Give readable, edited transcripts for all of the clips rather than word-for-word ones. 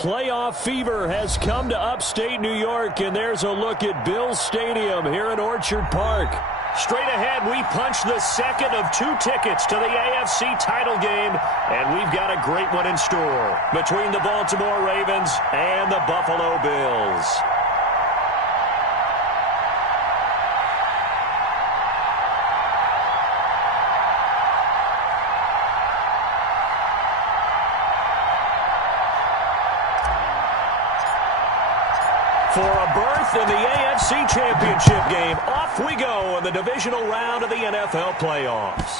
playoff fever has come to upstate New York, and there's a look at Bills Stadium here in Orchard Park. Straight ahead, we punch the second of 2 tickets to the AFC title game, and we've got a great one in store between the Baltimore Ravens and the Buffalo Bills. For a berth in the AFC Championship game, off we go in the divisional round of the NFL playoffs.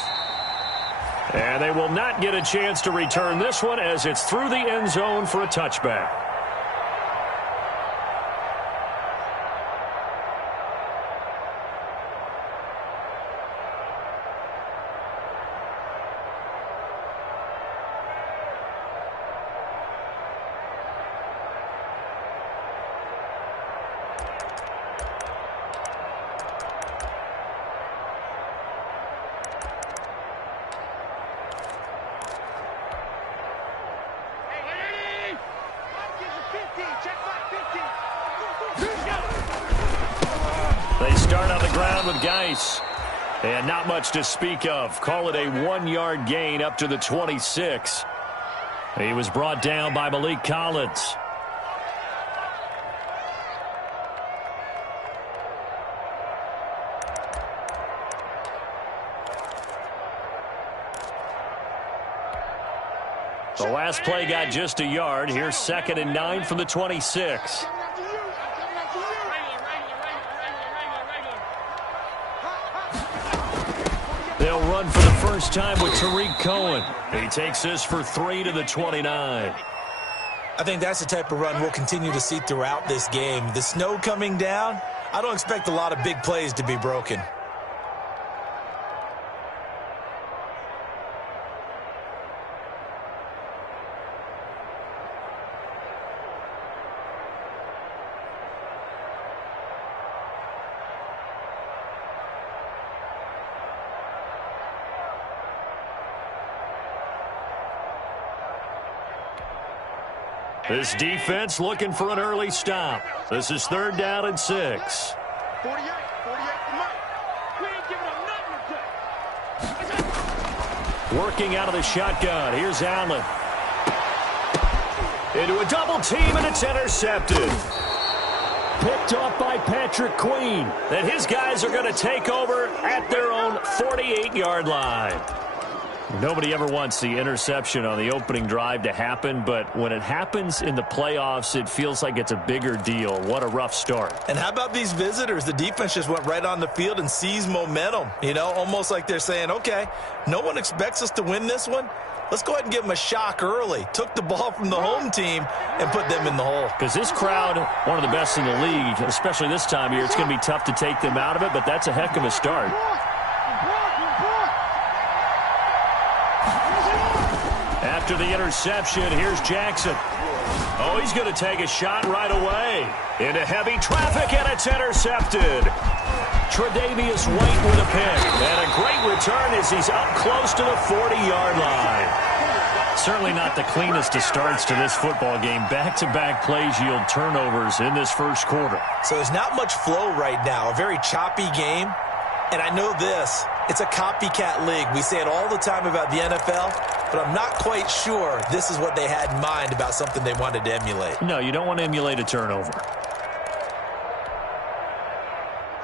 And they will not get a chance to return this one as it's through the end zone for a touchback. They start on the ground with Geis. And not much to speak of. Call it a 1-yard gain up to the 26. He was brought down by Malik Collins. The last play got just a yard. Here's 2nd and 9 from the 26. They'll run for the first time with Tariq Cohen. He takes this for 3 to the 29. I think that's the type of run we'll continue to see throughout this game. The snow coming down, I don't expect a lot of big plays to be broken. This defense looking for an early stop. This is 3rd down and 6. 48 for Mike. We ain't giving up nothing. Working out of the shotgun. Here's Allen. Into a double team, and it's intercepted. Picked off by Patrick Queen. And his guys are going to take over at their own 48-yard line. Nobody ever wants the interception on the opening drive to happen, but when it happens in the playoffs, it feels like it's a bigger deal. What a rough start. And how about these visitors? The defense just went right on the field and seized momentum. You know, almost like they're saying, okay, no one expects us to win this one. Let's go ahead and give them a shock early. Took the ball from the home team and put them in the hole. Because this crowd, one of the best in the league, especially this time of year, it's going to be tough to take them out of it, but that's a heck of a start. After the interception, here's Jackson. Oh, he's going to take a shot right away. Into heavy traffic, and it's intercepted. Tre'Davious White with a pick. And a great return as he's up close to the 40-yard line. Certainly not the cleanest of starts to this football game. Back-to-back plays yield turnovers in this first quarter. So there's not much flow right now. A very choppy game. And I know this. It's a copycat league. We say it all the time about the NFL, but I'm not quite sure this is what they had in mind about something they wanted to emulate. No, you don't want to emulate a turnover.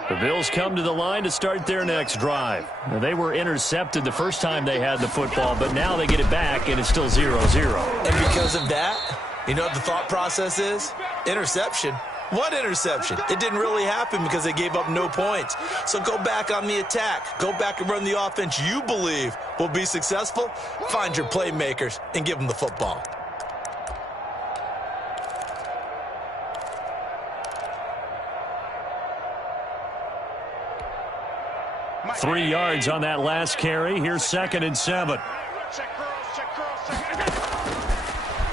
The Bills come to the line to start their next drive. Now, they were intercepted the first time they had the football, but now they get it back, and it's still 0-0. And because of that, you know what the thought process is? Interception. What interception? It didn't really happen because they gave up no points. So go back on the attack. Go back and run the offense you believe will be successful. Find your playmakers and give them the football. Three yards on that last carry. Here's 2nd and 7.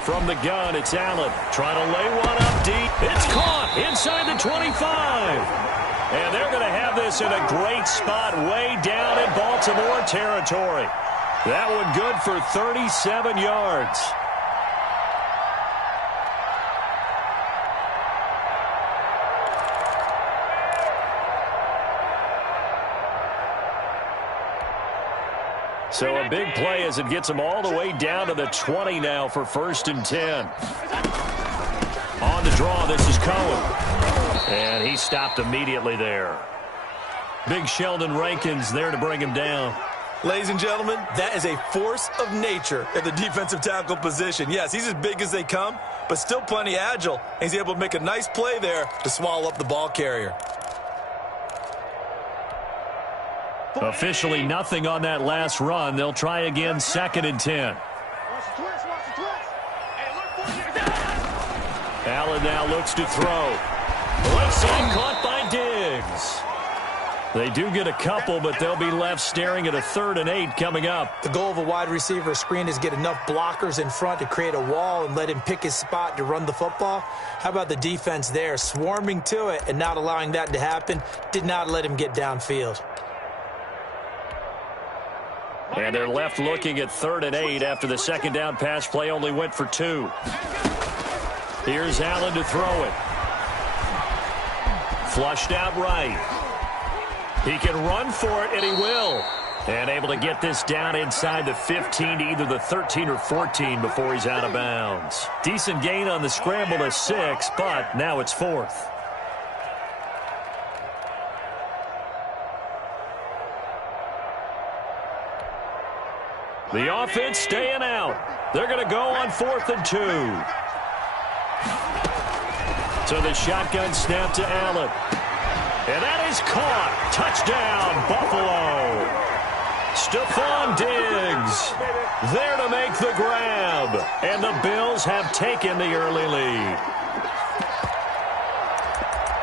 From the gun, it's Allen. Trying to lay one up deep. It's caught inside the 25. And they're going to have this in a great spot way down in Baltimore territory. That one good for 37 yards. So a big play as it gets them all the way down to the 20 now for 1st and 10. On the draw, this is Cohen. And he stopped immediately there. Big Sheldon Rankins there to bring him down. Ladies and gentlemen, that is a force of nature at the defensive tackle position. Yes, he's as big as they come, but still plenty agile. He's able to make a nice play there to swallow up the ball carrier. Officially nothing on that last run. They'll try again, 2nd and 10. Allen now looks to throw. Left side caught by Diggs. They do get a couple, but they'll be left staring at a 3rd and 8 coming up. The goal of a wide receiver screen is get enough blockers in front to create a wall and let him pick his spot to run the football. How about the defense there, swarming to it and not allowing that to happen? Did not let him get downfield. And they're left looking at 3rd and 8 after the 2nd down pass play only went for 2. Here's Allen to throw it. Flushed out right. He can run for it, and he will. And able to get this down inside the 15 to either the 13 or 14 before he's out of bounds. Decent gain on the scramble to 6, but now it's 4th. The offense staying out. They're going to go on 4th and 2. So the shotgun snap to Allen. And that is caught. Touchdown, Buffalo. Stephon Diggs there to make the grab. And the Bills have taken the early lead.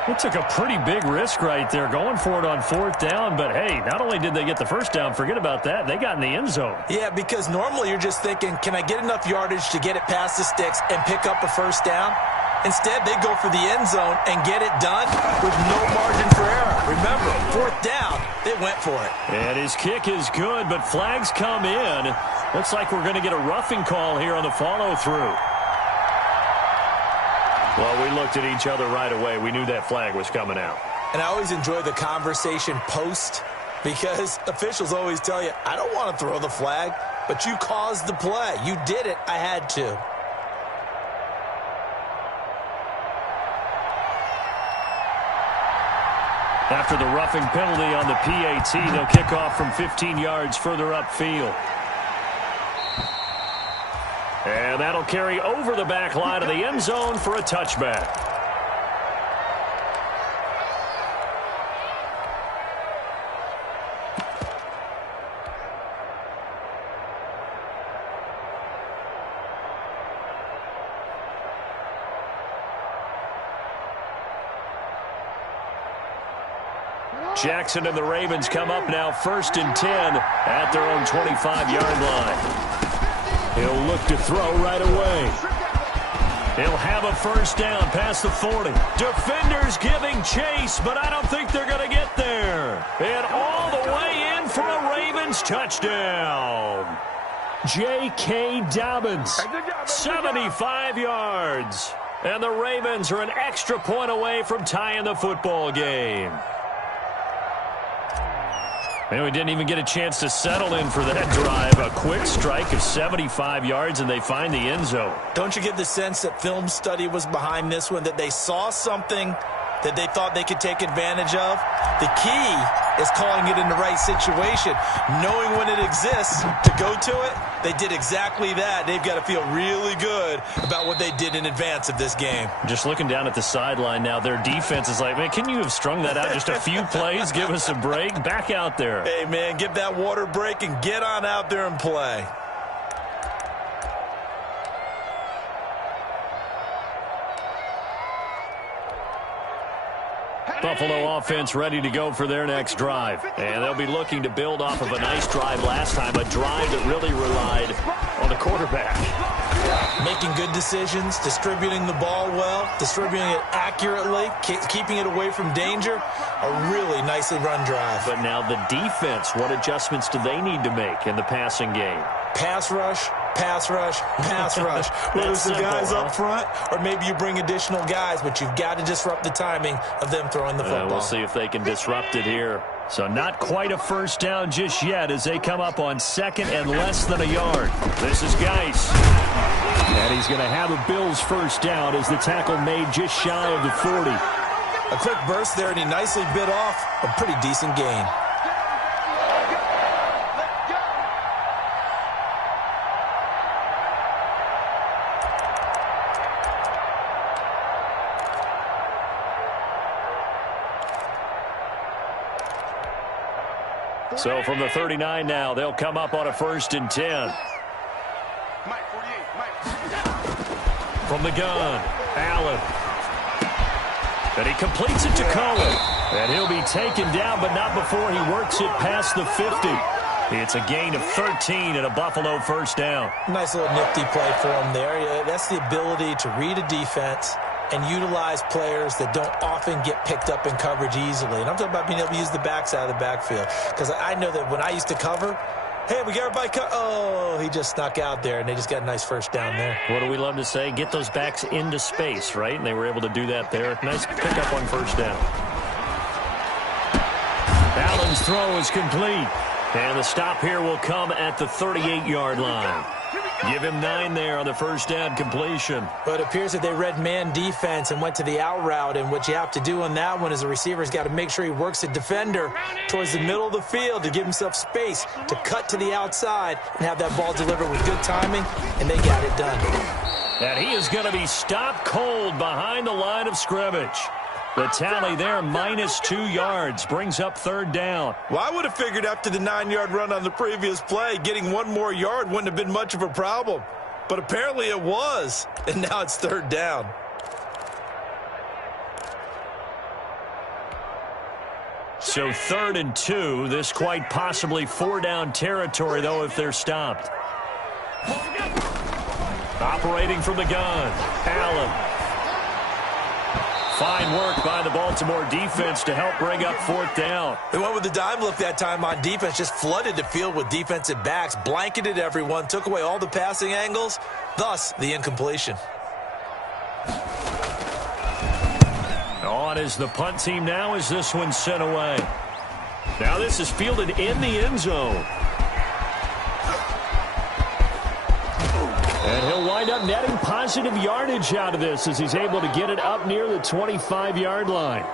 It took a pretty big risk right there going for it on 4th down. But, hey, not only did they get the first down, forget about that, they got in the end zone. Yeah, because normally you're just thinking, can I get enough yardage to get it past the sticks and pick up a first down? Instead, they go for the end zone and get it done with no margin for error. Remember, 4th down, they went for it. And his kick is good, but flags come in. Looks like we're going to get a roughing call here on the follow-through. Well, we looked at each other right away. We knew that flag was coming out. And I always enjoy the conversation post because officials always tell you, I don't want to throw the flag, but you caused the play. You did it. I had to. After the roughing penalty on the PAT, they'll kick off from 15 yards further upfield. And that'll carry over the back line of the end zone for a touchback. Jackson and the Ravens come up now 1st and 10 at their own 25-yard line. He'll look to throw right away. He'll have a first down past the 40. Defenders giving chase, but I don't think they're going to get there. And all the way in for a Ravens touchdown. J.K. Dobbins, 75 yards. And the Ravens are an extra point away from tying the football game. And we didn't even get a chance to settle in for that drive. A quick strike of 75 yards, and they find the end zone. Don't you get the sense that film study was behind this one, that they saw something that they thought they could take advantage of? The key is calling it in the right situation. Knowing when it exists to go to it, they did exactly that. They've got to feel really good about what they did in advance of this game. Just looking down at the sideline now, their defense is like, man, can you have strung that out just a few plays? Give us a break. Back out there. Hey, man, give that water break and get on out there and play. Buffalo offense ready to go for their next drive. And they'll be looking to build off of a nice drive last time, a drive that really relied on the quarterback. Making good decisions, distributing the ball well, distributing it accurately, keeping it away from danger. A really nicely run drive. But now the defense, what adjustments do they need to make in the passing game? Pass rush, pass rush, pass rush. Whether it's the guys up front or maybe you bring additional guys, but you've got to disrupt the timing of them throwing the football. We'll see if they can disrupt it here. So not quite a first down just yet as they come up on second and less than a yard. This is Geis. And he's going to have a Bills first down as the tackle made just shy of the 40. A quick burst there, and he nicely bit off a pretty decent gain. So from the 39 now, they'll come up on a 1st and 10. From the gun, Allen. And he completes it to Cohen. And he'll be taken down, but not before he works it past the 50. It's a gain of 13 and a Buffalo first down. Nice little nifty play for him there. That's the ability to read a defense and utilize players that don't often get picked up in coverage easily. And I'm talking about being able to use the backs out of the backfield. Because I know that when I used to cover, hey, we got everybody oh, he just snuck out there, and they just got a nice first down there. What do we love to say? Get those backs into space, right? And they were able to do that there. Nice pickup on first down. Allen's throw is complete. And the stop here will come at the 38-yard line. Give him 9 there on the first down completion. But it appears that they read man defense and went to the out route, and what you have to do on that one is the receiver's got to make sure he works the defender towards the middle of the field to give himself space to cut to the outside and have that ball delivered with good timing, and they got it done. And he is going to be stopped cold behind the line of scrimmage. The tally there, -2 yards, brings up 3rd down. Well, I would have figured after the 9-yard run on the previous play, getting 1 more yard wouldn't have been much of a problem. But apparently it was, and now it's 3rd down. So 3rd and 2, this quite possibly 4-down territory, though, if they're stopped. Operating from the gun, Allen. Fine work by the Baltimore defense to help bring up 4th down. They went with the dime look that time on defense, just flooded the field with defensive backs, blanketed everyone, took away all the passing angles, thus the incompletion. On is the punt team now as this one's sent away. Now this is fielded in the end zone. And he'll wind up netting positive yardage out of this as he's able to get it up near the 25-yard line.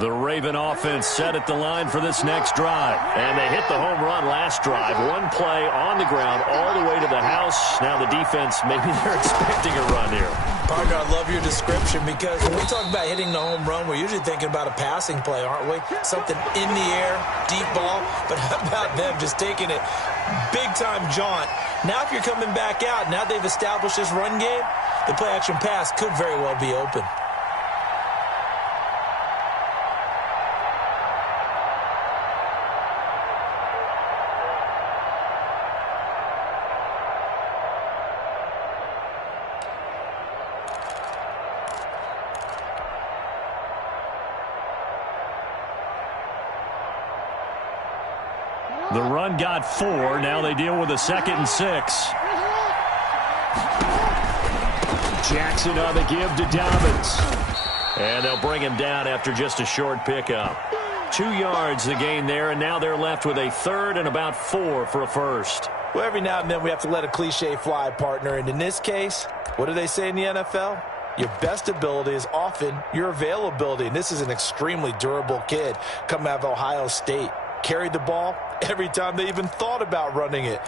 The Raven offense set at the line for this next drive. And they hit the home run last drive. 1 play on the ground all the way to the house. Now the defense, maybe they're expecting a run here. Partner, I love your description because when we talk about hitting the home run, we're usually thinking about a passing play, aren't we? Something in the air, deep ball. But how about them just taking it big-time jaunt? Now if you're coming back out, now they've established this run game, the play-action pass could very well be open. The run got 4. Now they deal with a 2nd and 6. Jackson on the give to Dobbins. And they'll bring him down after just a short pickup. 2 yards the gain there, and now they're left with a 3rd and about 4 for a first. Well, every now and then we have to let a cliche fly, partner. And in this case, what do they say in the NFL? Your best ability is often your availability. And this is an extremely durable kid coming out of Ohio State. Carried the ball every time they even thought about running it.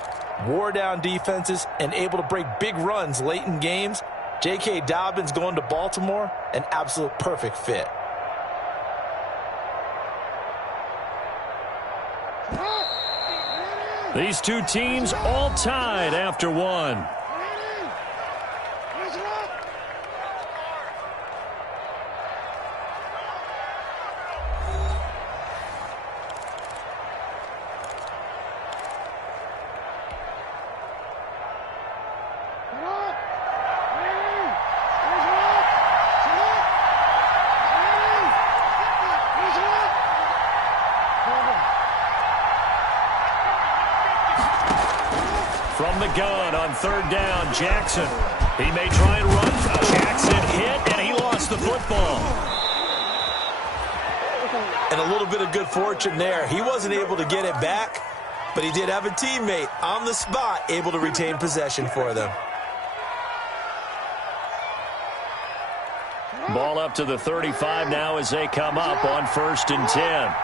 Wore down defenses and able to break big runs late in games. J.K. Dobbins going to Baltimore, an absolute perfect fit. These two teams all tied after 1. From the gun on third down, Jackson. He may try and run. Jackson hit, and he lost the football. And a little bit of good fortune there. He wasn't able to get it back, but he did have a teammate on the spot able to retain possession for them. Ball up to the 35 now as they come up on 1st and 10.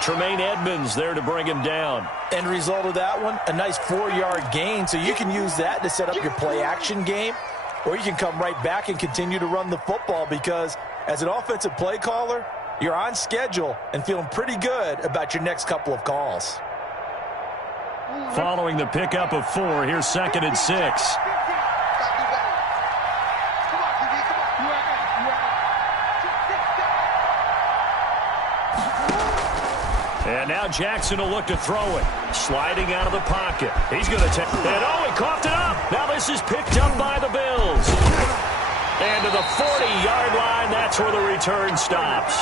Tremaine Edmonds there to bring him down. End result of that one, a nice 4-yard gain, so you can use that to set up your play-action game, or you can come right back and continue to run the football because as an offensive play caller, you're on schedule and feeling pretty good about your next couple of calls. Following the pickup of 4, here's 2nd and 6. And now Jackson will look to throw it. Sliding out of the pocket. He's going to take it. Oh, he coughed it up. Now this is picked up by the Bills. And to the 40-yard line, that's where the return stops.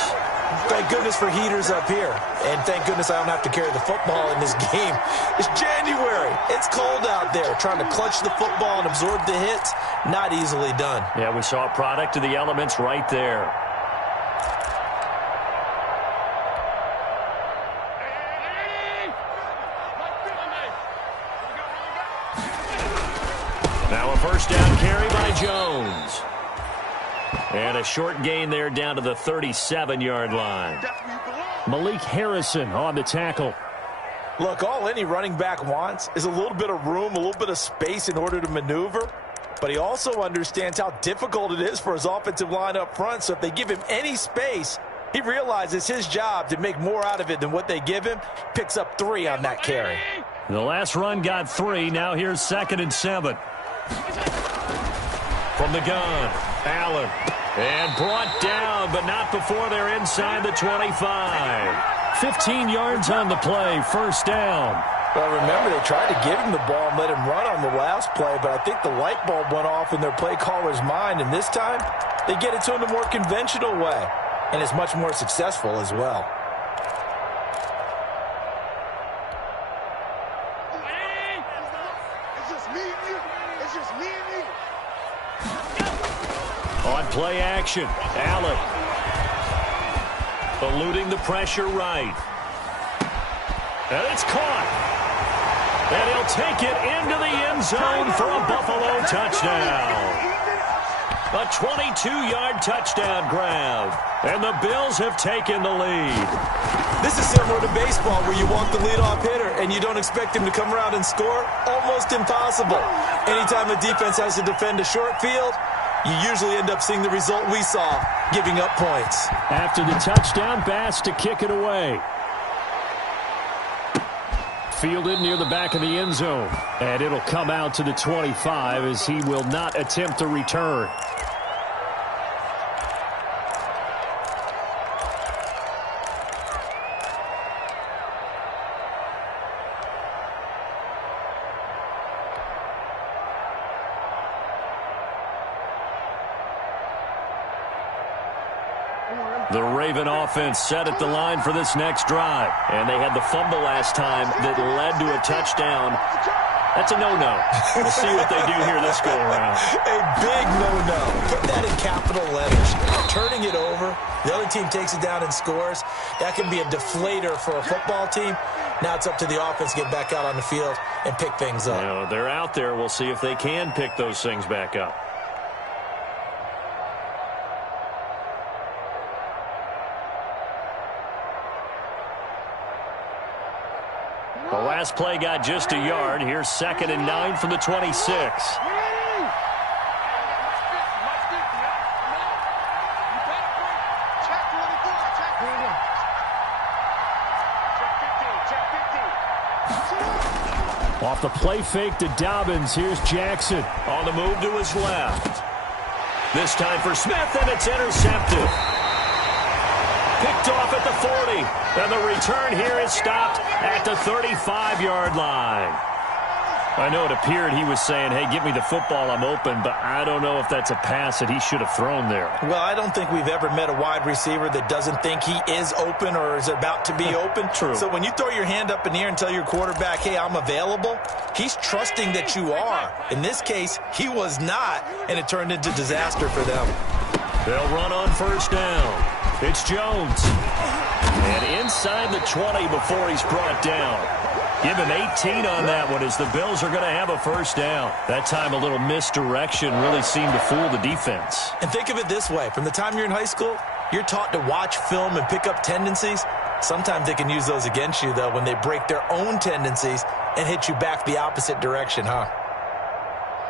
Thank goodness for heaters up here. And thank goodness I don't have to carry the football in this game. It's January. It's cold out there. Trying to clutch the football and absorb the hits, not easily done. Yeah, we saw a product of the elements right there. Now a first down carry by Jones. And a short gain there down to the 37-yard line. Malik Harrison on the tackle. Look, all any running back wants is a little bit of room, a little bit of space in order to maneuver. But he also understands how difficult it is for his offensive line up front. So if they give him any space, he realizes his job to make more out of it than what they give him. Picks up 3 on that carry. The last run got 3. Now here's 2nd and 7. From the gun, Allen. And brought down, but not before they're inside the 25. 15 yards on the play, first down. Well, remember, they tried to give him the ball and let him run on the last play, but I think the light bulb went off in their play caller's mind, and this time they get it to him the more conventional way, and it's much more successful as well. On play action, Allen. Eluding the pressure right. And it's caught. And he'll take it into the end zone for a Buffalo touchdown. A 22-yard touchdown grab. And the Bills have taken the lead. This is similar to baseball where you walk the leadoff hitter and you don't expect him to come around and score. Almost impossible. Anytime a defense has to defend a short field, you usually end up seeing the result we saw, giving up points. After the touchdown, Bass to kick it away. Fielded near the back of the end zone. And it'll come out to the 25 as he will not attempt to return. The Raven offense set at the line for this next drive. And they had the fumble last time that led to a touchdown. That's a no-no. We'll see what they do here this go-around. A big no-no. Put that in capital letters. Turning it over, the other team takes it down and scores. That can be a deflator for a football team. Now it's up to the offense to get back out on the field and pick things up. You know, they're out there. We'll see if they can pick those things back up. The last play got just a yard. Here's 2nd and 9 from the 26. Off the play fake to Dobbins. Here's Jackson on the move to his left. This time for Smith, and it's intercepted. Picked off at the 40, and the return here is stopped at the 35-yard line. I know it appeared he was saying, hey, give me the football, I'm open, but I don't know if that's a pass that he should have thrown there. Well, I don't think we've ever met a wide receiver that doesn't think he is open or is about to be open. True. So when you throw your hand up in the air and tell your quarterback, hey, I'm available, he's trusting that you are. In this case, he was not, and it turned into disaster for them. They'll run on first down. It's Jones. And inside the 20 before he's brought down. Give him 18 on that one as the Bills are going to have a first down. That time a little misdirection really seemed to fool the defense. And think of it this way. From the time you're in high school, you're taught to watch film and pick up tendencies. Sometimes they can use those against you, though, when they break their own tendencies and hit you back the opposite direction, huh?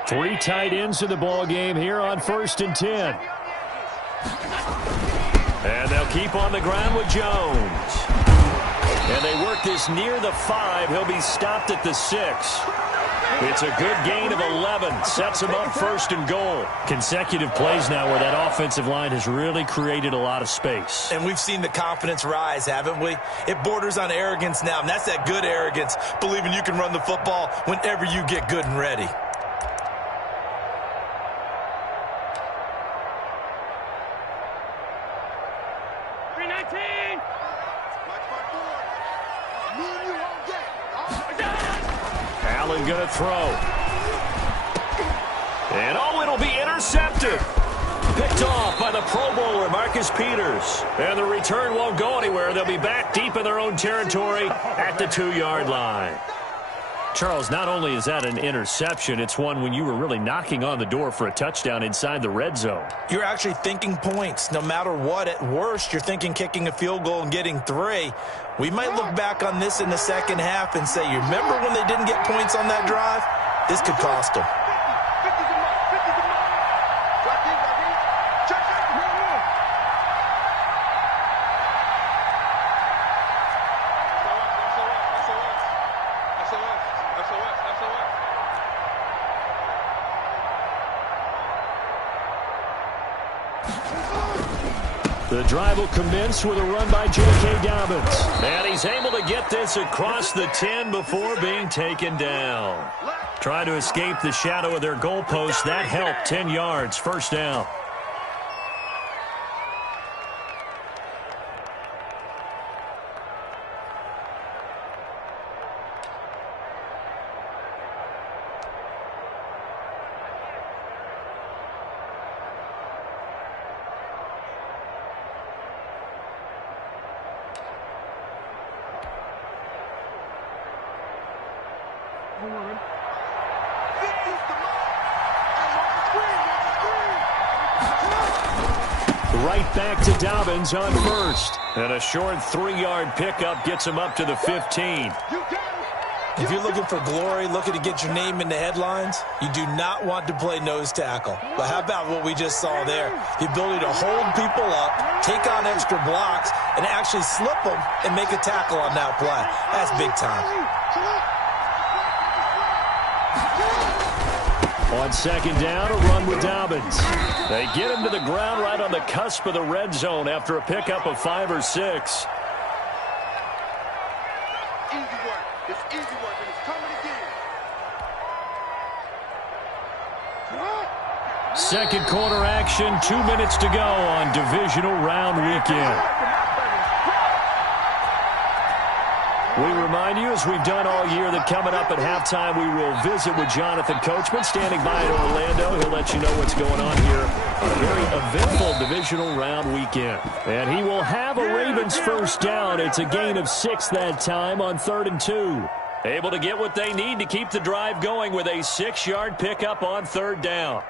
3 tight ends in the ball game here on 1st and 10. And they'll keep on the ground with Jones. And they work this near the 5. He'll be stopped at the 6. It's a good gain of 11. Sets him up 1st and goal. Consecutive plays now where that offensive line has really created a lot of space. And we've seen the confidence rise, haven't we? It borders on arrogance now, and that's that good arrogance, believing you can run the football whenever you get good and ready. Allen going to throw. And it'll be intercepted. Picked off by the Pro Bowler, Marcus Peters. And the return won't go anywhere. They'll be back deep in their own territory at the 2-yard line. Charles, not only is that an interception, it's one when you were really knocking on the door for a touchdown inside the red zone. You're actually thinking points. No matter what, at worst, you're thinking kicking a field goal and getting 3. We might look back on this in the second half and say, you remember when they didn't get points on that drive? This could cost them. The drive will commence with a run by J.K. Dobbins. And he's able to get this across the 10 before being taken down. Trying to escape the shadow of their goalpost. That helped. 10 yards. First down. Right back to Dobbins on first. And a short 3-yard pickup gets him up to the 15. If you're looking for glory, looking to get your name in the headlines, you do not want to play nose tackle. But how about what we just saw there? The ability to hold people up, take on extra blocks, and actually slip them and make a tackle on that play. That's big time. On second down, a run with Dobbins. They get him to the ground right on the cusp of the red zone after a pickup of 5 or 6. Easy work. It's easy work, and it's coming again. Second quarter action, 2 minutes to go on divisional round weekend. We remind you, as we've done all year, that coming up at halftime, we will visit with Jonathan Coachman, standing by in Orlando. He'll let you know what's going on here on a very eventful divisional round weekend. And he will have a Ravens first down. It's a gain of 6 that time on 3rd and 2. Able to get what they need to keep the drive going with a 6-yard pickup on 3rd down.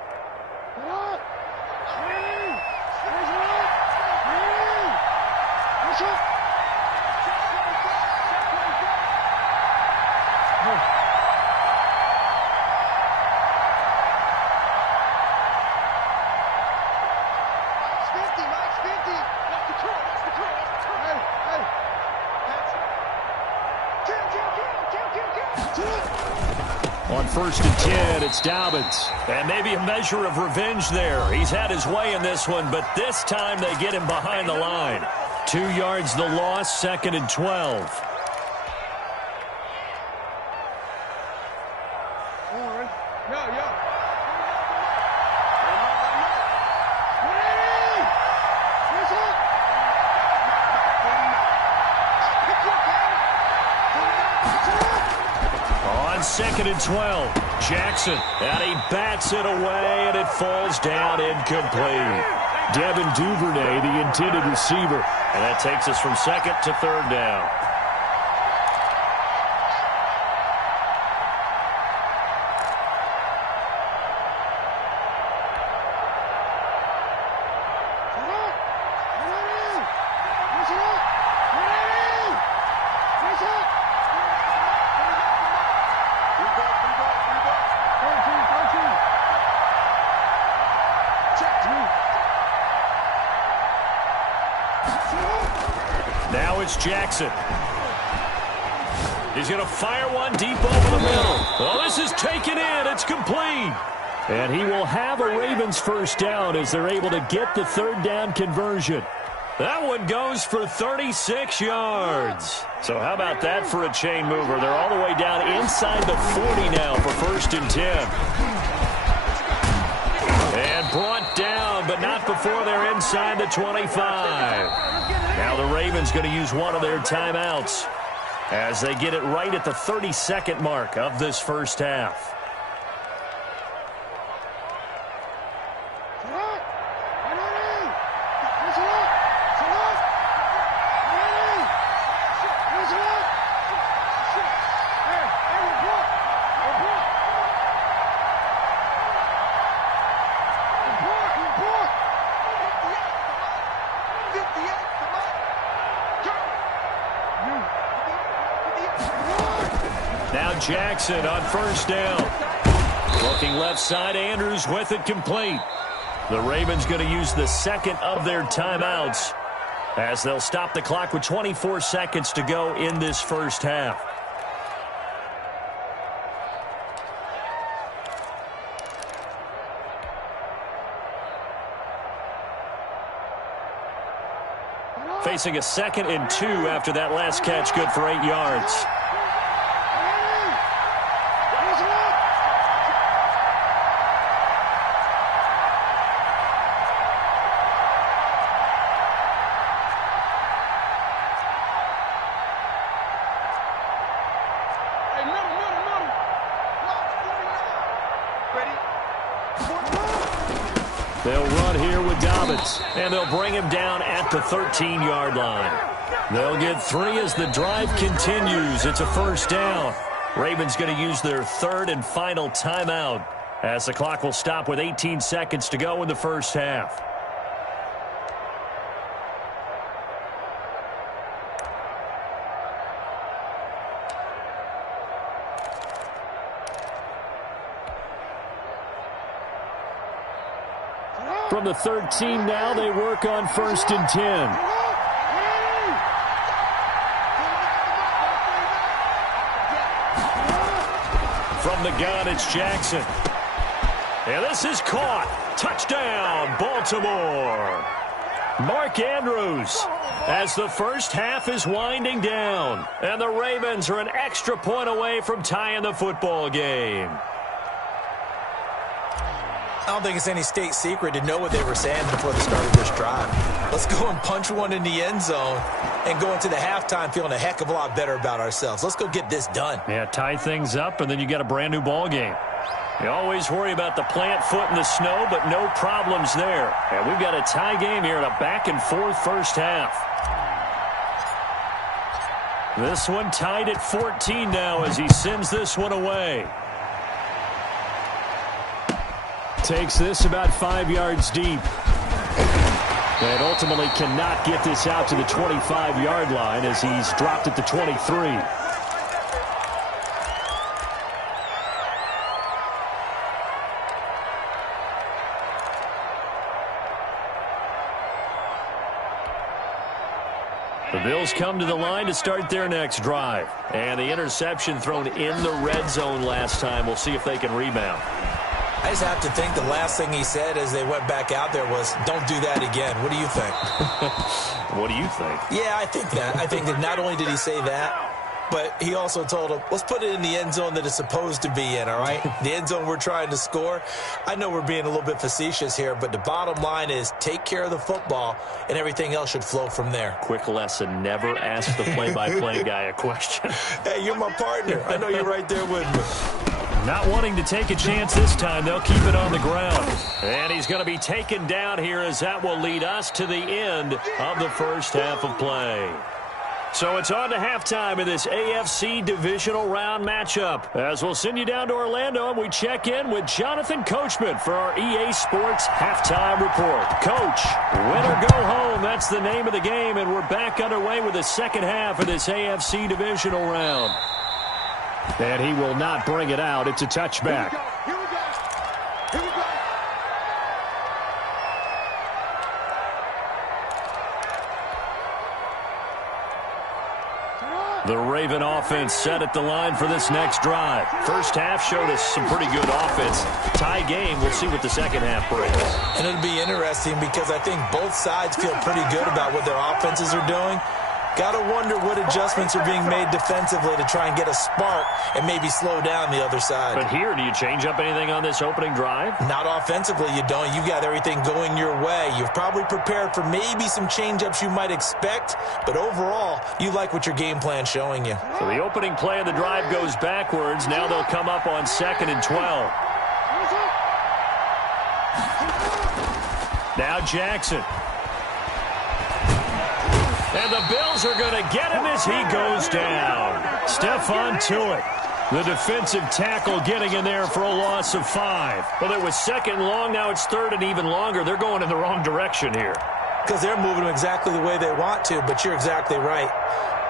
On 1st and 10, it's Dobbins. And maybe a measure of revenge there. He's had his way in this one, but this time they get him behind the line. 2 yards the loss, 2nd and 12. 2nd and 12. Jackson, and he bats it away, and it falls down incomplete. Devin Duvernay, the intended receiver. And that takes us from 2nd to 3rd down. Now it's Jackson. He's going to fire one deep over the middle. Oh, this is taken in. It's complete. And he will have a Ravens first down as they're able to get the 3rd down conversion. That one goes for 36 yards. So how about that for a chain mover? They're all the way down inside the 40 now for 1st and 10. And brought down, but not before they're inside the 25. Now the Ravens going to use one of their timeouts as they get it right at the 32nd mark of this first half. Now Jackson on 1st down. Looking left side, Andrews with it complete. The Ravens going to use the 2nd of their timeouts as they'll stop the clock with 24 seconds to go in this first half. Facing a 2nd and 2 after that last catch, good for 8 yards. They'll run here with Dobbins, and they'll bring him down at the 13-yard line. They'll get 3 as the drive continues. It's a first down. Ravens going to use their 3rd and final timeout as the clock will stop with 18 seconds to go in the first half. From the 13 now, they work on 1st and 10. From the gun, it's Jackson. And this is caught. Touchdown, Baltimore. Mark Andrews as the first half is winding down. And the Ravens are an extra point away from tying the football game. I don't think it's any state secret to know what they were saying before the start of this drive. Let's go and punch one in the end zone and go into the halftime feeling a heck of a lot better about ourselves. Let's go get this done. Yeah, tie things up, and then you got a brand-new ball game. You always worry about the plant foot in the snow, but no problems there. And we've got a tie game here in a back-and-forth first half. This one tied at 14 now as he sends this one away. Takes this about 5 yards deep. And ultimately cannot get this out to the 25-yard line as he's dropped at the 23. The Bills come to the line to start their next drive. And the interception thrown in the red zone last time. We'll see if they can rebound. I just have to think the last thing he said as they went back out there was, don't do that again. What do you think? What do you think? Yeah, I think that. I think that not only did he say that, but he also told him, let's put it in the end zone that it's supposed to be in, all right? The end zone we're trying to score. I know we're being a little bit facetious here, but the bottom line is take care of the football, and everything else should flow from there. Quick lesson, never ask the play-by-play guy a question. Hey, you're my partner. I know you're right there with me. Not wanting to take a chance this time, they'll keep it on the ground. And he's going to be taken down here as that will lead us to the end of the first half of play. So it's on to halftime in this AFC divisional round matchup. As we'll send you down to Orlando and we check in with Jonathan Coachman for our EA Sports Halftime Report. Coach, win or go home, that's the name of the game, and we're back underway with the second half of this AFC divisional round. And he will not bring it out. It's a touchback. Here we go. Here we go. The Raven offense set at the line for this next drive. First half showed us some pretty good offense. Tie game. We'll see what the second half brings. And it'll be interesting because I think both sides feel pretty good about what their offenses are doing. Got to wonder what adjustments are being made defensively to try and get a spark and maybe slow down the other side. But here, do you change up anything on this opening drive? Not offensively, you don't. You got everything going your way. You've probably prepared for maybe some change-ups you might expect, but overall, you like what your game plan's showing you. So the opening play of the drive goes backwards. Now they'll come up on 2nd and 12. Now Jackson. And the Bills are going to get him as he goes down. Stephon Tuitt, the defensive tackle, getting in there for a loss of 5. Well, it was 2nd and long. Now it's 3rd and even longer. They're going in the wrong direction here. Because they're moving them exactly the way they want to, but you're exactly right.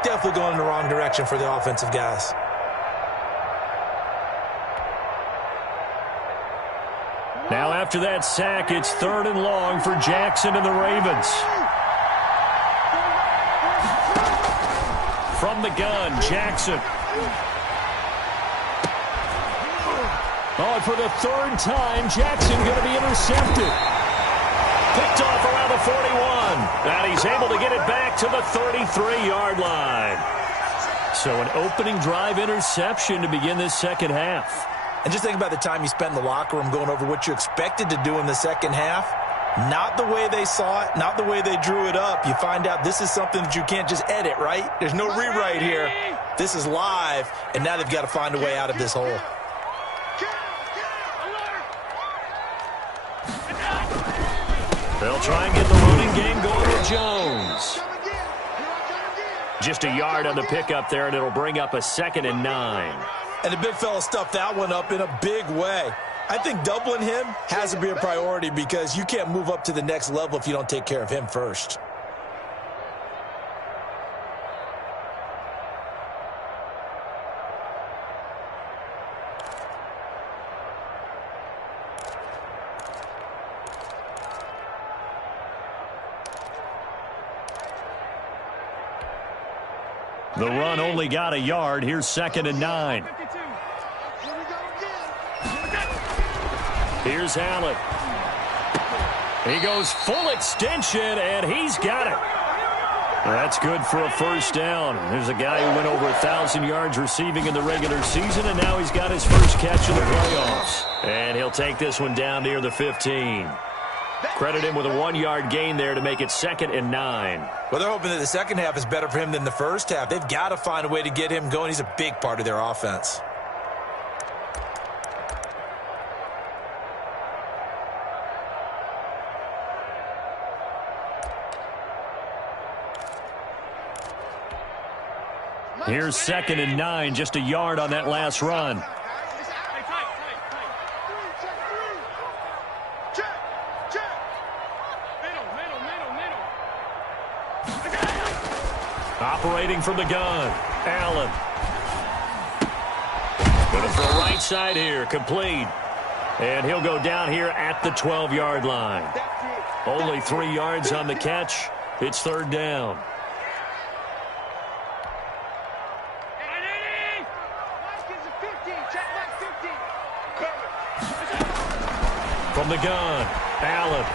Definitely going in the wrong direction for the offensive guys. Now after that sack, it's 3rd and long for Jackson and the Ravens. From the gun, Jackson. Oh, and for the 3rd time, Jackson going to be intercepted. Picked off around the 41. And he's able to get it back to the 33-yard line. So an opening drive interception to begin this second half. And just think about the time you spent in the locker room going over what you expected to do in the second half. Not the way they saw it, not the way they drew it up. You find out this is something that you can't just edit, right? There's no rewrite here. This is live, and now they've got to find a way out of this hole. They'll try and get the running game going with Jones. Just a yard on the pickup there, and it'll bring up a 2nd and 9. And the big fella stuffed that one up in a big way. I think doubling him has to be a priority because you can't move up to the next level if you don't take care of him first. The run only got a yard. Here's 2nd and 9. Here's Allen. He goes full extension, and he's got it. That's good for a first down. There's a guy who went over 1,000 yards receiving in the regular season, and now he's got his first catch in the playoffs. And he'll take this one down near the 15. Credit him with a 1-yard gain there to make it 2nd and 9. Well, they're hoping that the second half is better for him than the first half. They've got to find a way to get him going. He's a big part of their offense. Here's 2nd and 9, just a yard on that last run. Operating from the gun, Allen. Going to throw right side here, complete. And he'll go down here at the 12-yard line. Only 3 yards on the catch. It's 3rd down. From the gun, Allen.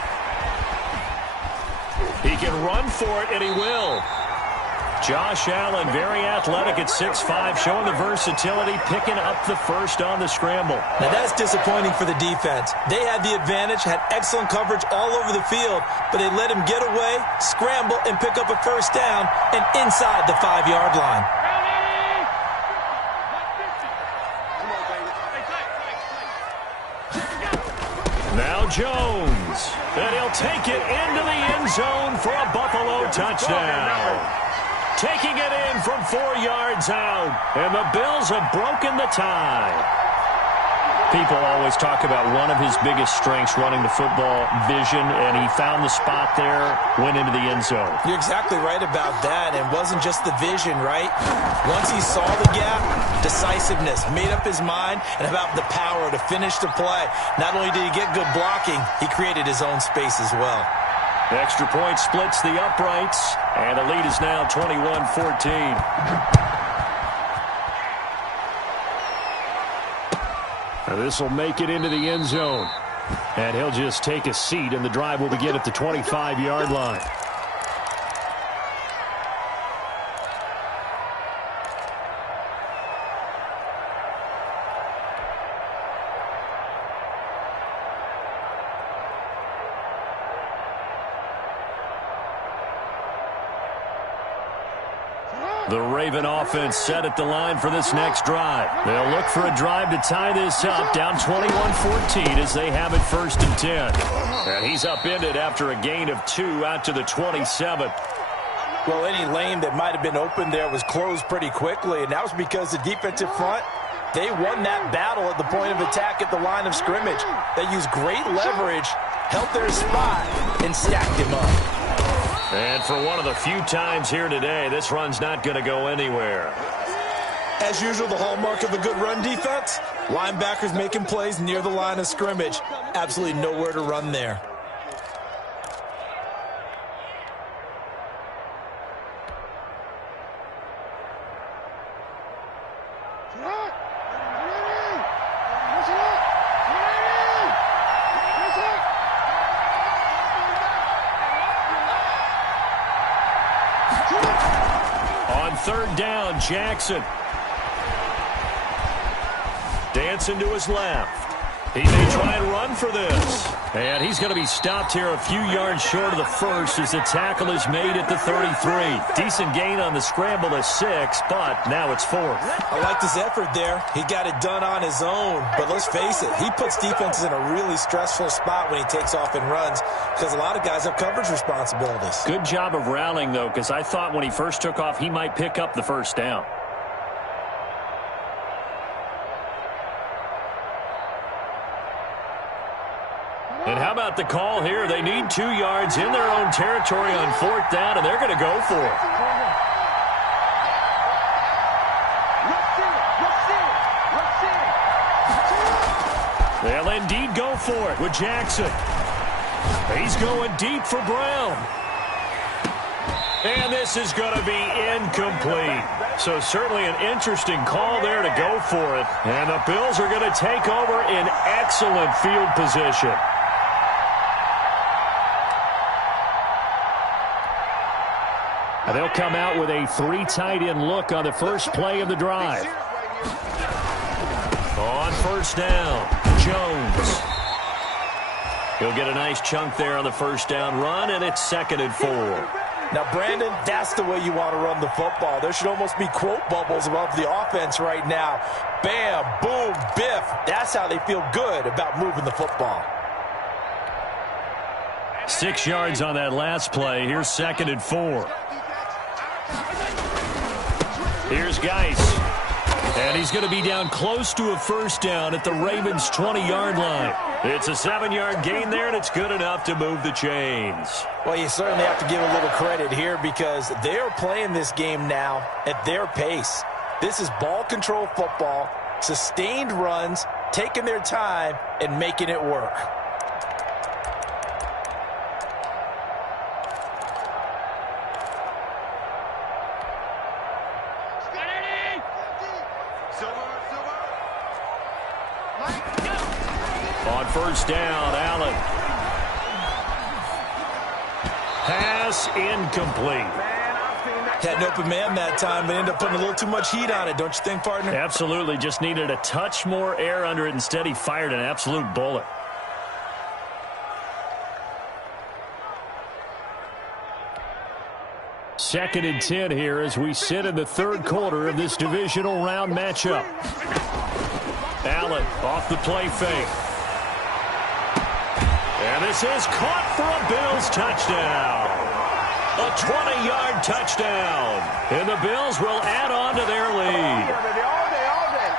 He can run for it, and he will. Josh Allen, very athletic at 6'5", showing the versatility, picking up the first on the scramble. Now that's disappointing for the defense. They had the advantage, had excellent coverage all over the field, but they let him get away, scramble, and pick up a first down and inside the 5-yard line. Now Jones, and he'll take it into the end zone for a Buffalo touchdown. Taking it in from 4 yards out, and the Bills have broken the tie. People always talk about one of his biggest strengths, running the football, vision, and he found the spot there, went into the end zone. You're exactly right about that, and it wasn't just the vision, right? Once he saw the gap, decisiveness, made up his mind, and about the power to finish the play. Not only did he get good blocking, he created his own space as well. Extra point splits the uprights, and the lead is now 21-14. This will make it into the end zone. And he'll just take a seat, and the drive will begin at the 25-yard line. The Raven offense set at the line for this next drive. They'll look for a drive to tie this up, down 21-14 as they have it 1st and 10. And he's upended after a gain of 2 out to the 27. Well, any lane that might have been open there was closed pretty quickly, and that was because the defensive front, they won that battle at the point of attack at the line of scrimmage. They used great leverage, held their spot, and stacked him up. And for one of the few times here today, this run's not going to go anywhere. As usual, the hallmark of a good run defense, linebackers making plays near the line of scrimmage. Absolutely nowhere to run there. On 3rd down, Jackson. Dancing to his left. He may try and run for this. And he's going to be stopped here a few yards short of the first as the tackle is made at the 33. Decent gain on the scramble to 6, but now it's 4th. I liked his effort there. He got it done on his own. But let's face it, he puts defenses in a really stressful spot when he takes off and runs because a lot of guys have coverage responsibilities. Good job of rallying, though, because I thought when he first took off, he might pick up the first down. And how about the call here? They need 2 yards in their own territory on 4th down, and they're going to go for it. They'll indeed go for it with Jackson. He's going deep for Brown. And this is going to be incomplete. So certainly an interesting call there to go for it. And the Bills are going to take over in excellent field position. They'll come out with a 3 tight end look on the first play of the drive. On 1st down, Jones. He'll get a nice chunk there on the 1st down run, and it's 2nd and 4. Now, Brandon, that's the way you want to run the football. There should almost be quote bubbles above the offense right now. Bam, boom, biff. That's how they feel good about moving the football. 6 yards on that last play. Here's 2nd and 4. Here's Geis. And he's going to be down close to a 1st down at the Ravens' 20-yard line. It's a 7-yard gain there, and it's good enough to move the chains. Well, you certainly have to give a little credit here because they're playing this game now at their pace. This is ball control football, sustained runs, taking their time, and making it work. On 1st down, Allen. Pass incomplete. Had an open man that time, but ended up putting a little too much heat on it, don't you think, partner? Absolutely. Just needed a touch more air under it. Instead, he fired an absolute bullet. Second and 10 here as we sit in the third quarter of this divisional round matchup. Allen off the play fake. And this is caught for a Bills touchdown. A 20-yard touchdown. And the Bills will add on to their lead.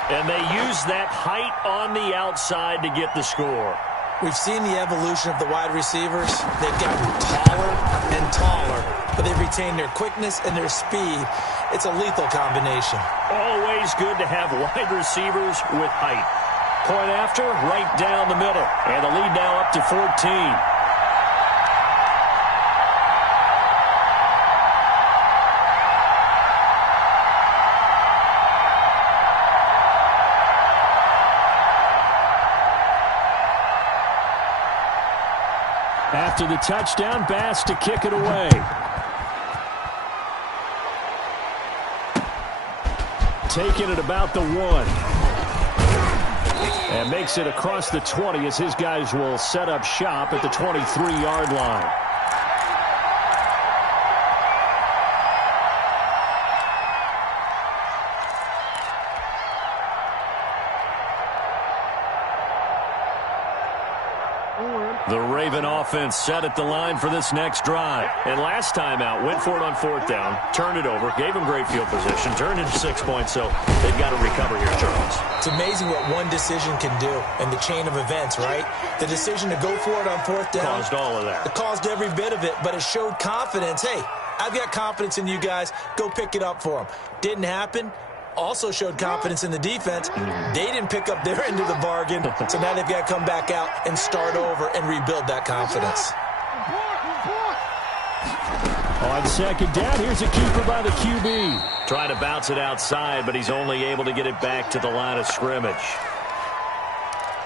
And they use that height on the outside to get the score. We've seen the evolution of the wide receivers. They've gotten taller and taller, but they've retained their quickness and their speed. It's a lethal combination. Always good to have wide receivers with height. Point after, right down the middle. And the lead now up to 14. After the touchdown, Bass to kick it away. Taking it about the 1. And makes it across the 20 as his guys will set up shop at the 23-yard line. The Raven offense set at the line for this next drive. And last time out, went for it on fourth down, turned it over, gave them great field position, turned into 6 points, so they've got to recover here, Charles. It's amazing what one decision can do in the chain of events, right? The decision to go for it on fourth down. Caused all of that. It caused every bit of it, but it showed confidence. Hey, I've got confidence in you guys. Go pick it up for them. Didn't happen. Also showed confidence in the defense. They didn't pick up their end of the bargain, so now they've got to come back out and start over and rebuild that confidence. On second down, here's a keeper by the QB. Trying to bounce it outside, but he's only able to get it back to the line of scrimmage.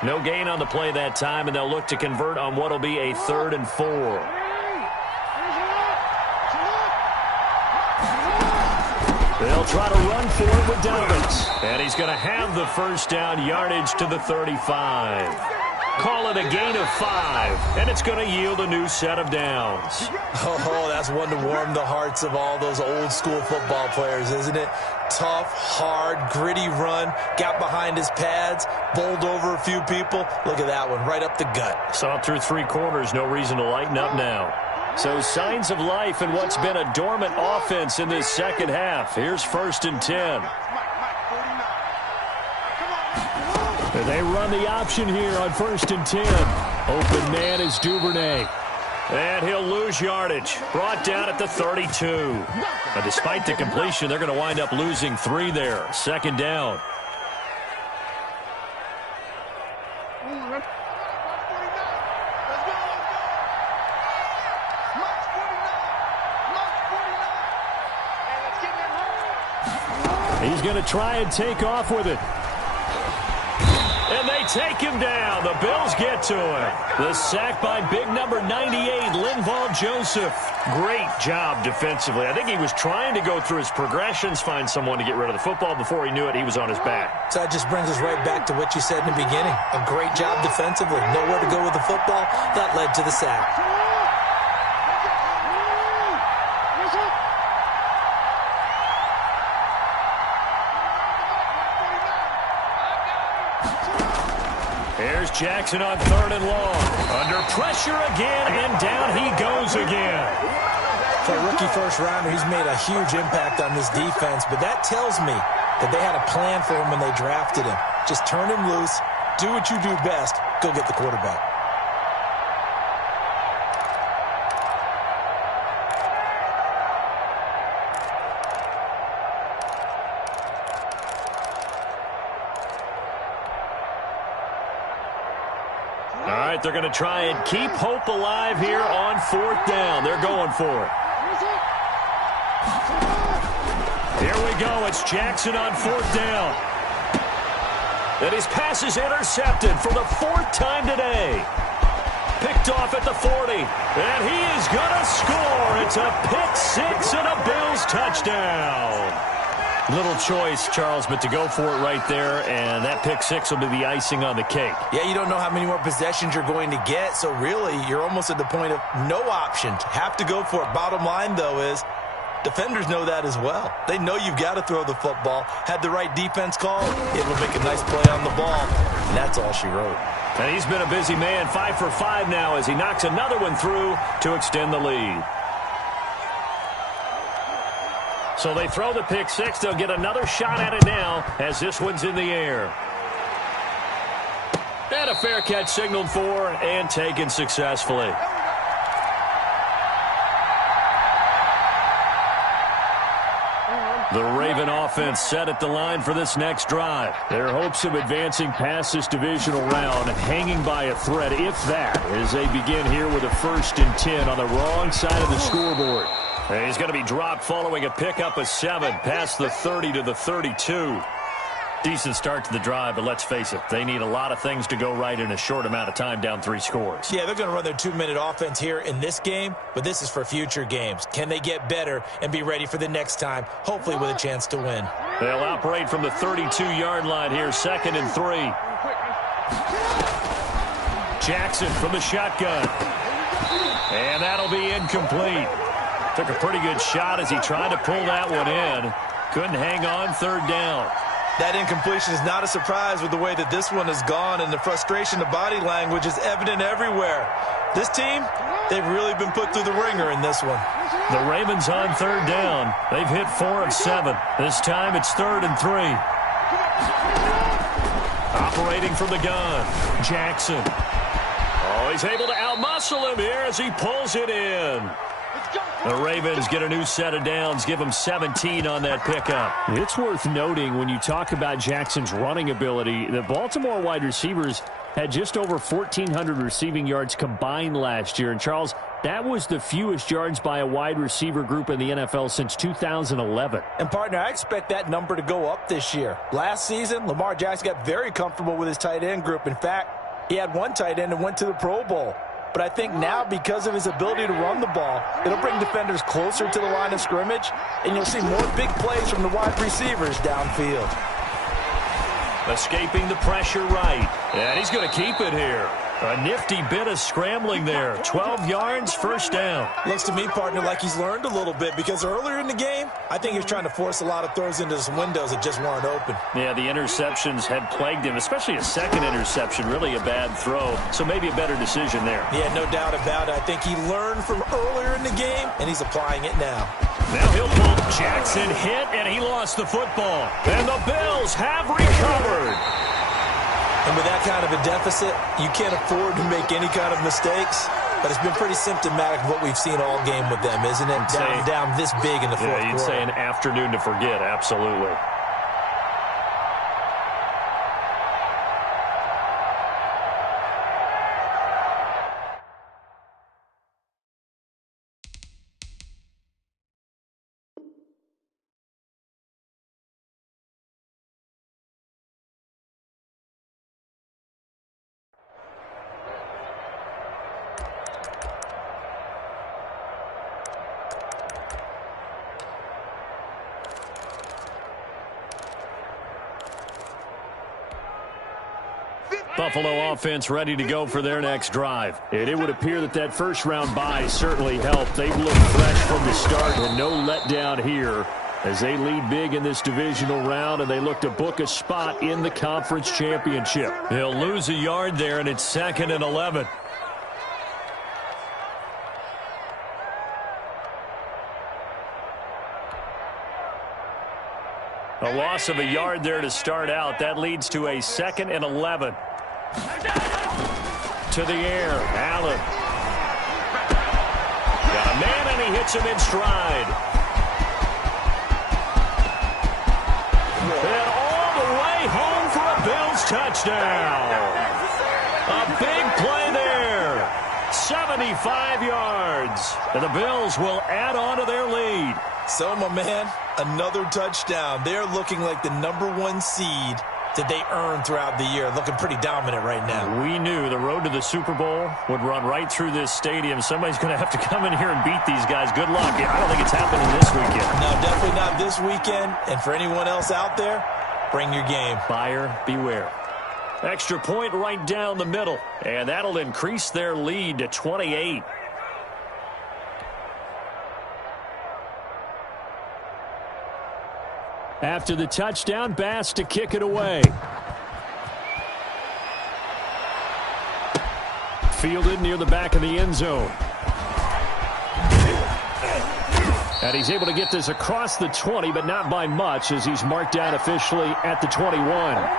No gain on the play that time, and they'll look to convert on what will be a 3rd and 4. They'll try to run for it with Dobbins. And he's going to have the first down, yardage to the 35. Call it a gain of 5, and it's going to yield a new set of downs. Oh, that's one to warm the hearts of all those old school football players, isn't it? Tough, hard, gritty run, got behind his pads, bowled over a few people. Look at that one, right up the gut. Saw through 3 quarters, no reason to lighten up now. So signs of life in what's been a dormant offense in this second half. Here's 1st and 10. They run the option here on 1st and 10. Open man is Duvernay. And he'll lose yardage. Brought down at the 32. But despite the completion, they're going to wind up losing 3 there. 2nd down. He's going to try and take off with it. And they take him down. The Bills get to him. The sack by big number 98, Linval Joseph. Great job defensively. I think he was trying to go through his progressions, find someone to get rid of the football. Before he knew it, he was on his back. So that just brings us right back to what you said in the beginning. A great job defensively. Nowhere to go with the football. That led to the sack. Here's Jackson on 3rd and long. Under pressure again, and down he goes again. For a rookie first-rounder, he's made a huge impact on this defense, but that tells me that they had a plan for him when they drafted him. Just turn him loose, do what you do best, go get the quarterback. All right, they're going to try and keep hope alive here on 4th down. They're going for it. Here we go. It's Jackson on 4th down. And his pass is intercepted for the 4th time today. Picked off at the 40. And he is going to score. It's a pick six and a Bills touchdown. Little choice, Charles, but to go for it right there, and that pick six will be the icing on the cake. Yeah, you don't know how many more possessions you're going to get, so really you're almost at the point of no options. Have to go for it. Bottom line, though, is defenders know that as well. They know you've got to throw the football. Had the right defense call, it will make a nice play on the ball, and that's all she wrote. And he's been a busy man, 5 for 5 now as he knocks another one through to extend the lead. So they throw the pick six. They'll get another shot at it now as this one's in the air. And a fair catch signaled for and taken successfully. The Raven offense set at the line for this next drive. Their hopes of advancing past this divisional round hanging by a thread, if that, as they begin here with a 1st and 10 on the wrong side of the scoreboard. And he's going to be dropped following a pickup of 7 past the 30 to the 32. Decent start to the drive, but let's face it, they need a lot of things to go right in a short amount of time down 3 scores. Yeah, they're going to run their 2-minute offense here in this game, but this is for future games. Can they get better and be ready for the next time, hopefully with a chance to win? They'll operate from the 32-yard line here, 2nd and 3. Jackson from the shotgun. And that'll be incomplete. Took a pretty good shot as he tried to pull that one in. Couldn't hang on, 3rd down. That incompletion is not a surprise with the way that this one has gone, and the frustration, the body language is evident everywhere. This team, they've really been put through the ringer in this one. The Ravens on 3rd down. They've hit 4 of 7. This time it's 3rd and 3. Operating from the gun, Jackson. Oh, he's able to outmuscle him here as he pulls it in. The Ravens get a new set of downs, give them 17 on that pickup. It's worth noting when you talk about Jackson's running ability, the Baltimore wide receivers had just over 1,400 receiving yards combined last year. And, Charles, that was the fewest yards by a wide receiver group in the NFL since 2011. And, partner, I expect that number to go up this year. Last season, Lamar Jackson got very comfortable with his tight end group. In fact, he had one tight end and went to the Pro Bowl. But I think now, because of his ability to run the ball, it'll bring defenders closer to the line of scrimmage, and you'll see more big plays from the wide receivers downfield. Escaping the pressure right. And he's going to keep it here. A nifty bit of scrambling there. 12 yards, 1st down. Looks to me, partner, like he's learned a little bit, because earlier in the game, I think he was trying to force a lot of throws into some windows that just weren't open. Yeah, the interceptions had plagued him, especially a 2nd interception, really a bad throw. So maybe a better decision there. Yeah, no doubt about it. I think he learned from earlier in the game, and he's applying it now. Now he'll pull. Jackson hit, and he lost the football. And the Bills have recovered. And with that kind of a deficit, you can't afford to make any kind of mistakes. But it's been pretty symptomatic of what we've seen all game with them, isn't it? Down this big in the fourth quarter. Yeah, you'd say an afternoon to forget, absolutely. Buffalo offense ready to go for their next drive. And it would appear that that first-round bye certainly helped. They've looked fresh from the start and no letdown here as they lead big in this divisional round, and they look to book a spot in the conference championship. They'll lose a yard there, and it's 2nd and 11. A loss of a yard there to start out. That leads to a 2nd and 11. To the air, Allen. Got a man, and he hits him in stride. And all the way home for a Bills touchdown. A big play there. 75 yards. And the Bills will add on to their lead. So, my man, another touchdown. They're looking like the #1 seed that they earned throughout the year. Looking pretty dominant right now. We knew the road to the Super Bowl would run right through this stadium. Somebody's going to have to come in here and beat these guys. Good luck. I don't think it's happening this weekend. No, definitely not this weekend. And for anyone else out there, bring your game. Buyer beware. Extra point right down the middle. And that'll increase their lead to 28. After the touchdown, Bass to kick it away. Fielded near the back of the end zone. And he's able to get this across the 20, but not by much, as he's marked down officially at the 21.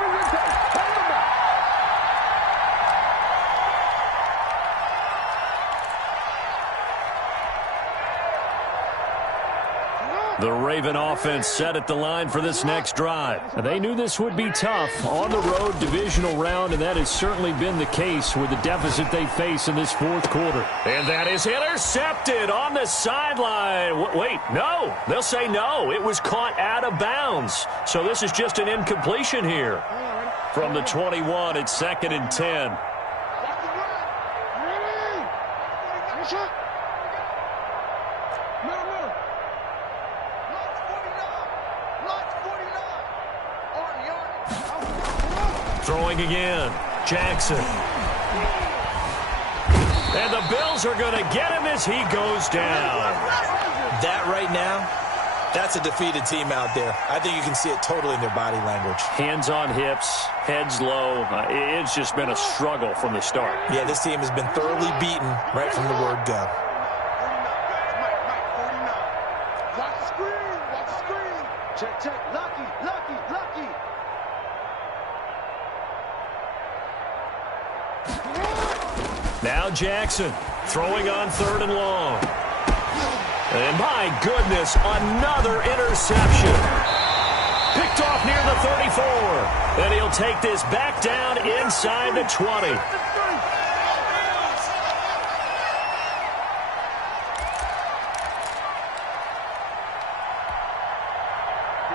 The Raven offense set at the line for this next drive. They knew this would be tough on the road divisional round, and that has certainly been the case with the deficit they face in this fourth quarter. And that is intercepted on the sideline. Wait, no. They'll say no. It was caught out of bounds. So this is just an incompletion here. From the 21, it's 2nd and 10. Throwing again, Jackson. And the Bills are going to get him as he goes down. That right now, that's a defeated team out there. I think you can see it totally in their body language. Hands on hips, heads low. It's just been a struggle from the start. Yeah, this team has been thoroughly beaten right from the word go. Watch the screen. Watch the screen. Check, check. Lucky. Now Jackson throwing on 3rd and long. And my goodness, another interception. Picked off near the 34. And he'll take this back down inside the 20.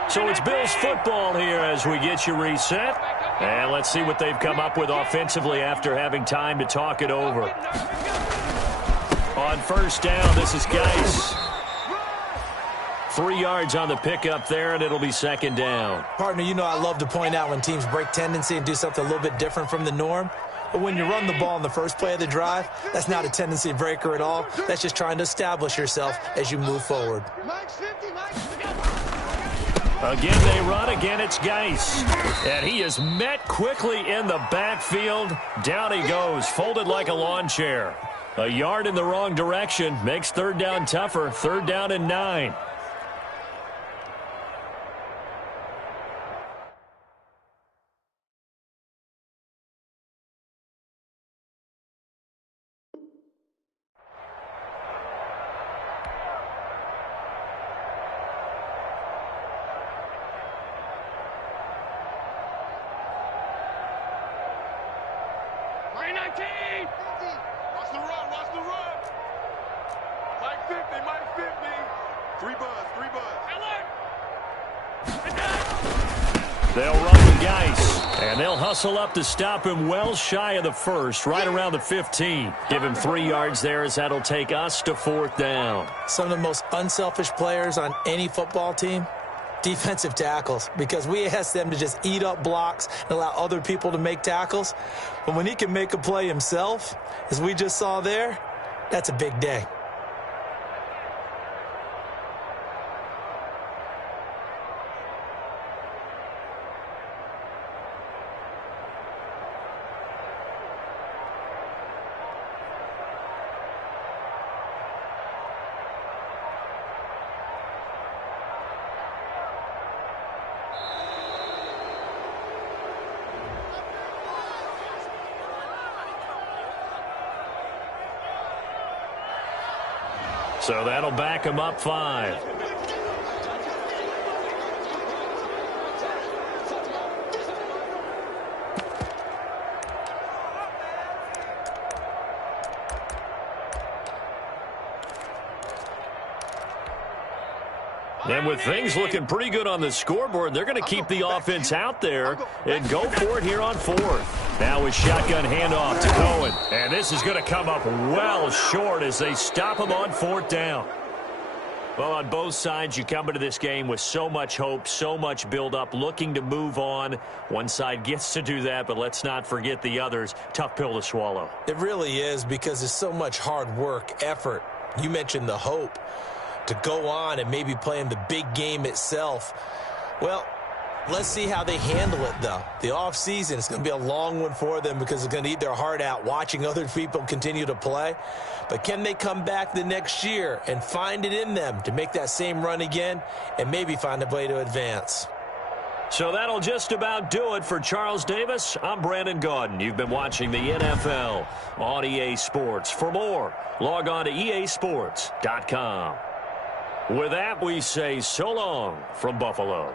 So it's Bills football here as we get you reset. And let's see what they've come up with offensively after having time to talk it over. On 1st down, this is Geis. 3 yards on the pickup there, and it'll be 2nd down. Partner, you know I love to point out when teams break tendency and do something a little bit different from the norm. But when you run the ball in the first play of the drive, that's not a tendency breaker at all. That's just trying to establish yourself as you move forward. Again, they run. Again, it's Geis. And he is met quickly in the backfield. Down he goes, folded like a lawn chair. A yard in the wrong direction makes 3rd down tougher. 3rd down and 9. Watch the run. Mike 50. 3 buzz. They'll run with Geis, and they'll hustle up to stop him well shy of the 1st, right around the 15. Give him 3 yards there as that'll take us to 4th down. Some of the most unselfish players on any football team, defensive tackles, because we ask them to just eat up blocks and allow other people to make tackles. But when he can make a play himself, as we just saw there, that's a big day. So that'll back him up 5. And with things looking pretty good on the scoreboard, they're going to keep the offense out there and go for it here on fourth. Now a shotgun handoff to Cohen. And this is going to come up well short as they stop him on fourth down. Well, on both sides, you come into this game with so much hope, so much build-up, looking to move on. One side gets to do that, but let's not forget the others. Tough pill to swallow. It really is, because there's so much hard work, effort. You mentioned the hope to go on and maybe play in the big game itself. Well, let's see how they handle it, though. The offseason is going to be a long one for them because they're going to eat their heart out watching other people continue to play. But can they come back the next year and find it in them to make that same run again and maybe find a way to advance? So that'll just about do it for Charles Davis. I'm Brandon Gaudin. You've been watching the NFL on EA Sports. For more, log on to easports.com. With that, we say so long from Buffalo.